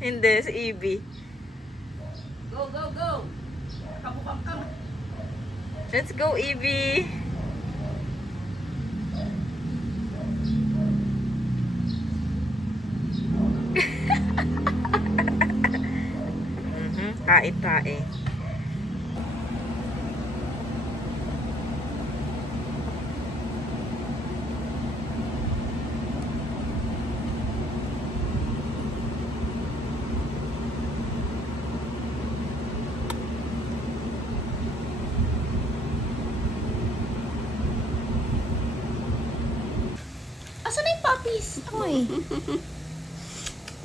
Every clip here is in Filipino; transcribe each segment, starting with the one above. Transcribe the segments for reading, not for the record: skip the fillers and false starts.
Hindi, si Evie. Go, go, go. Kabukang ka. Let's go, Evie. Tae-tae. Asan na yung puppies? Uy.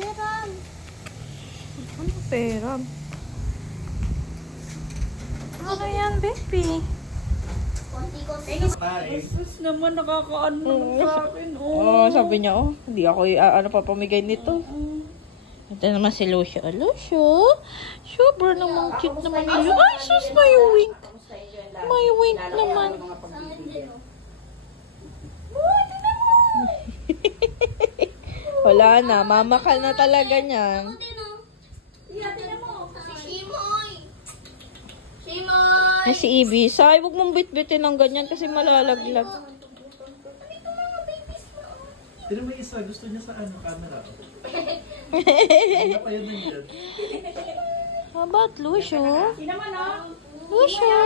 Peram. Ano pera? Ano yan, baby? Konti-konti. Jesus naman, nakakaano naman sa akin. Oh, sabi niya, hindi ako papamigay nito. Ito naman si Lucio. Lucio? Sobrang naman cute naman ni Lucio. Ay, sus, may wink. May wink naman. Wala na, mamakal na talaga niyan. Ay, si Evie. Say, huwag mong bit-bitin ng ganyan kasi malalaglag. Pero may isa, gusto niya sa camera. Ano pa yun dyan? How about Lucio? Sinaman, Lucio?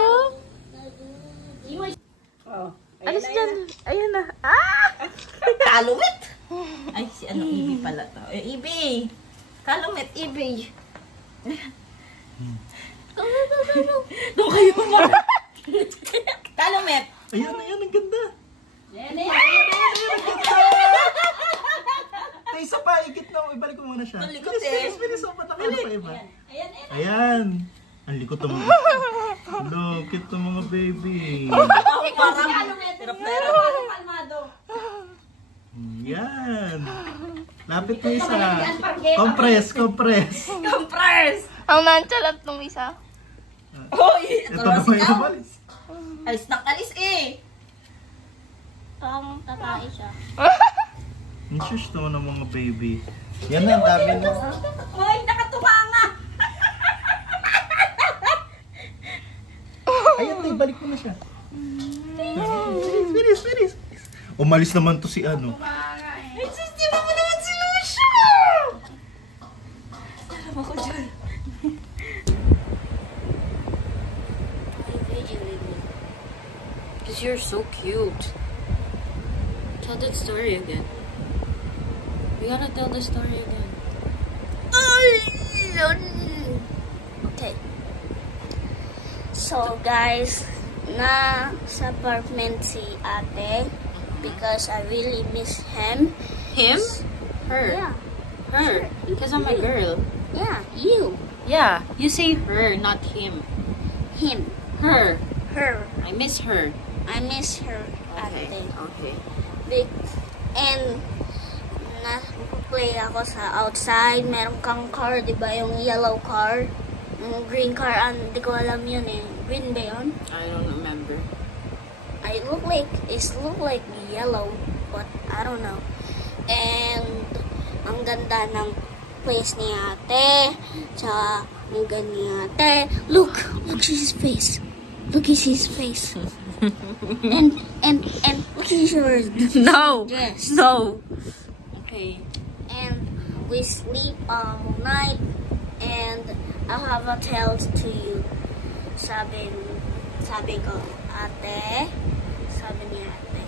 oh. Alis dyan. Ayan na. Ah! Kalumit! Ay, si Evie pala to. Evie! Kalumit, Evie! Doon kayo mo! Kalumit! Ayan, ang ganda. Ay, isa pa, ikit na. Ibalik ko muna siya. Ang likot eh. Bilis, patakala pa iba. Ayan. Ang likot ng mga. Look, ito mga baby. Parang hirap na hirap. Palmado. Yan. Lapit na isa. Compress. Compress! Ang nonchalant nung isa. Oh, Ito naman yung balis. Alis na alis eh. Ang tatay siya. Ang shush naman ng mga baby. Yan na, ang dami na. Uy, nakatunganga! Ayan, tay, balik mo na siya. Bilis. Umalis naman to si ano. Ay, sus, di ba mo naman si Lucio? Alam ako dyan. Because you're so cute. Tell that story again. We gotta tell the story again. Okay. So guys, na sa apartment si ate because I really miss him. Him? Her. Yeah. Her. Because I'm a girl. Yeah, you. Yeah. You say her, not him. Him. Her. Her. I miss her. I miss her Okay. ate. Okay. And na-play ako sa outside. Meron kang car, di ba? Yung yellow car. Yung green car. Hindi ko alam yun eh. Green ba yun? I don't remember. It look like yellow, but I don't know. And ang ganda ng place ni ate. Tsaka ang ganda ni ate. Look his face. Look at his face. and look at yours. No. Yes. No. Okay. And we sleep all night. And I have a tale to you. Sabi ko, ate. Sabi ni ate.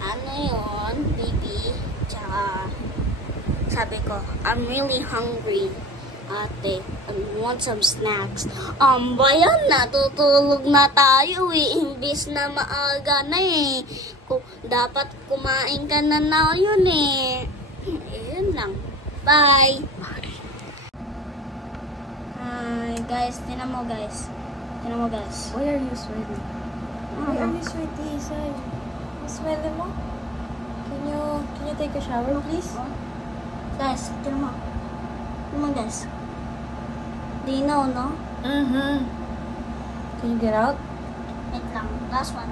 Ano yun, baby? Tsaka, sabi ko, I'm really hungry, ate. I want some snacks. Bayan, natutulog na tayo eh. Imbis na maaga na eh. Dapat kumain ka na yun eh. Yun lang. Bye! Hi guys, tinan mo guys. Why are you sweating? Why are you sweaty, Sai? Smell mo? Can you take a shower, please? Guys, tinan mo. Tinan mo guys. Linaw, no? Can you get out? Wait lang. Last one.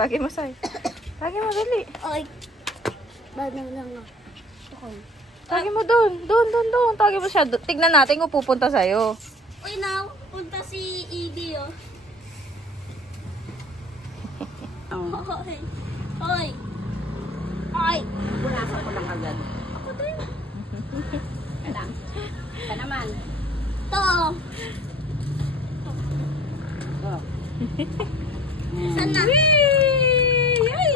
Tagi mo, Sai. Tagi mo, dali. Ay. Bagay lang nga. Okay. Tagi mo doon. Doon. Tagi mo siya. Tignan natin kung pupunta sa'yo. Uy, na. Punta si Edie, oh. Hoy. Hoy. Ay. Punasan ko lang agad. Ako din. Ka naman. To. Oh. Saan na? Yay!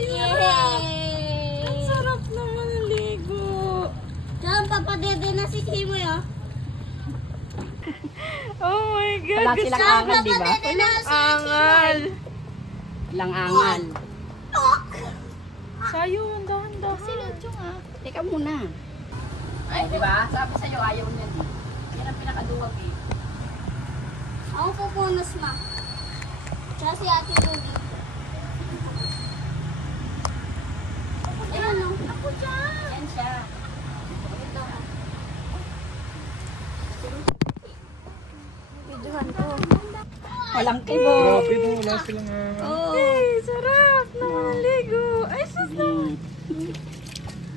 Ang sarap naman ang ligo. Diyan, papadede na si Kimoy, oh. Oh my God. Wala gusto- silang angal, di ba? Papadede na si Angal. Lang angal. Sa'yo, ang dahan-dahan. Teka muna. Ay, di ba? Sabi sa'yo, ayaw niya di. Yan ang pinakaduwag eh. Ako pupunas, ma. Tsaka si Ate Ruby. Ayan, oh. Ako dyan. Yan siya. Videohan ko. Walang kibo. Grabe no, wala silang Hey, sarap naman ang ligo. Ay, sus naman.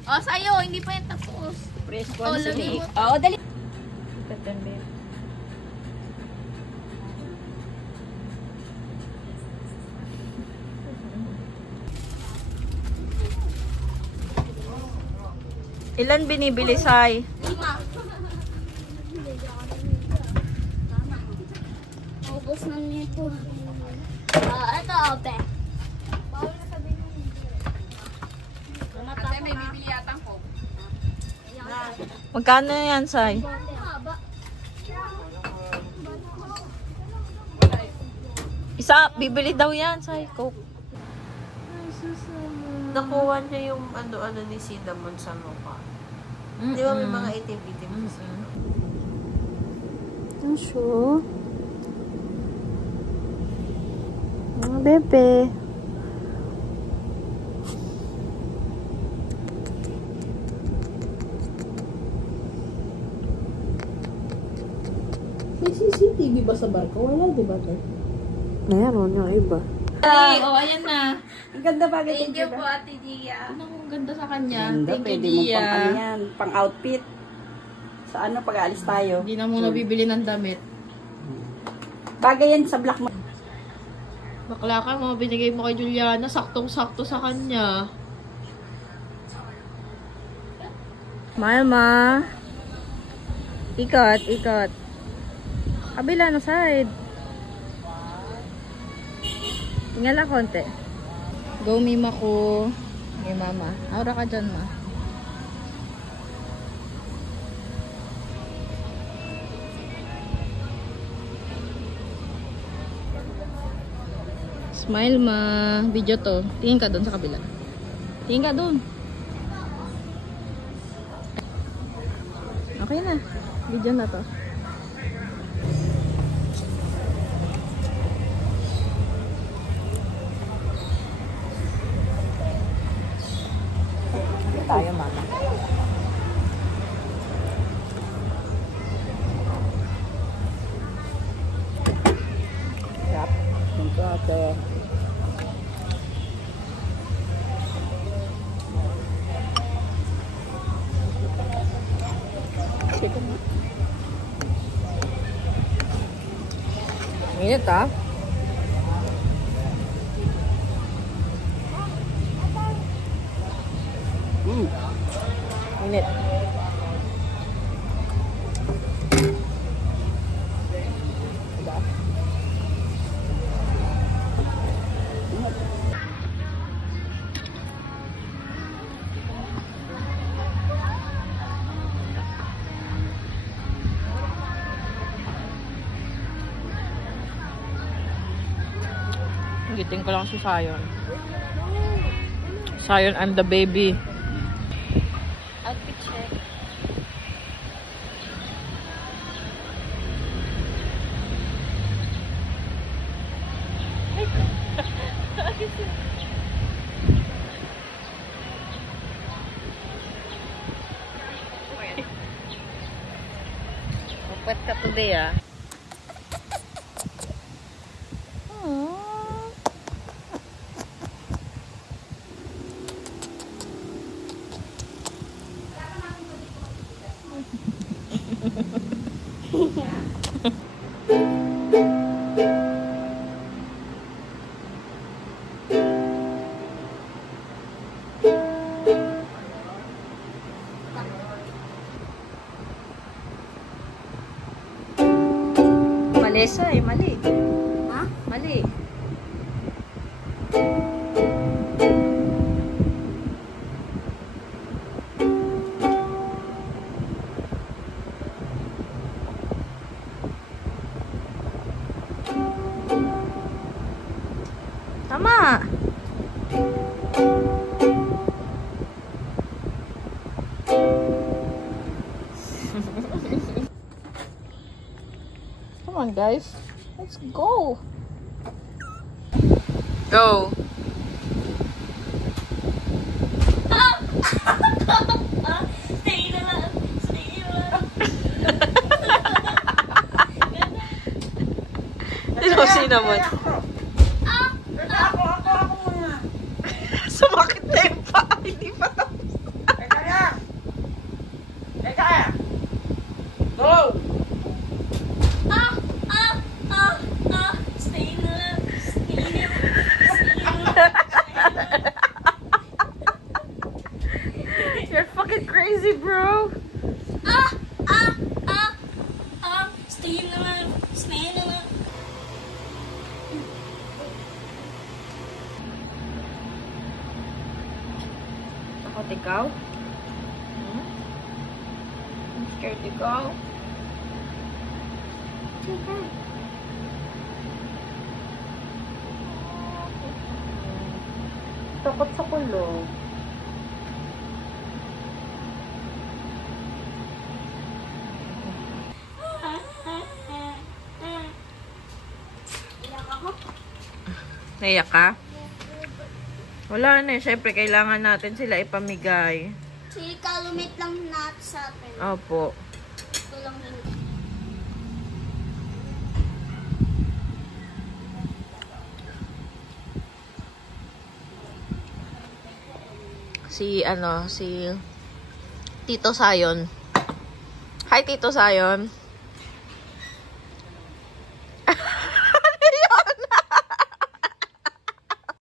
Oh, sa'yo. Hindi pa yung tapos. Press ko Oh, na lagay sige. mo. Oo, dali. Ilan binibili, Sai? 5. Ubus na nito. Ito, ope. Bawal na sabihin mo hindi. Ate, may bibili yata ko. Magkano yan, Sai? Isa, bibili daw yan, Sai. Coke. Nakuha niya yung ano ni cinnamon sa mukha. Di ba may mga itim-itim sa Ang sure. Mga bebe. May CCTV ba sa barko? Wala, di ba? Meron yung iba. Ay, oh, ayan na. Ang ganda bagay. Thank you po, Ate Gia. Ano kung ganda sa kanya? Ganda, Thank you, pwede mo Gia. pang ano yan, pang outfit. Sa ano, pag-aalis tayo. Hindi na muna bibili ng damit. Bagay yan sa black mo. Bakla ka, mga binigay mo kay Juliana. Saktong-sakto sa kanya. Malma. Ikot, ikot. Kabila na side. Tingala konti. Go, mima ko. Okay, mama. Aura ka dyan, ma. Smile, ma. Video to. Tingin ka doon sa kabila. Tingin ka doon. Okay na. Video na to. Tayo, mama. Sarap. Ito, ate. Init, ah. Init. Giting ko lang si Sayon. Sayon, I'm the baby. Outfit check. Upwet ka today, ah. Lesa eh, mali. Ha? Mali. Tama. Come on, guys. Let's go. Go. Stay na lang. Stay na lang. Sino cinnamon? Sumakit na yung paa. Hindi pa tapos. Stay na lang. Stay na lang. You're fucking crazy, bro. Stay na lang. Stay na lang. Takot ikaw? I'm scared to go. Takot sa kulong. Naiyak ka? Wala na eh. Siyempre, kailangan natin sila ipamigay. Si kalumit lang natin sa atin. Opo. Ito lang hindi. Si Tito Sayon. Hi, Tito Sayon.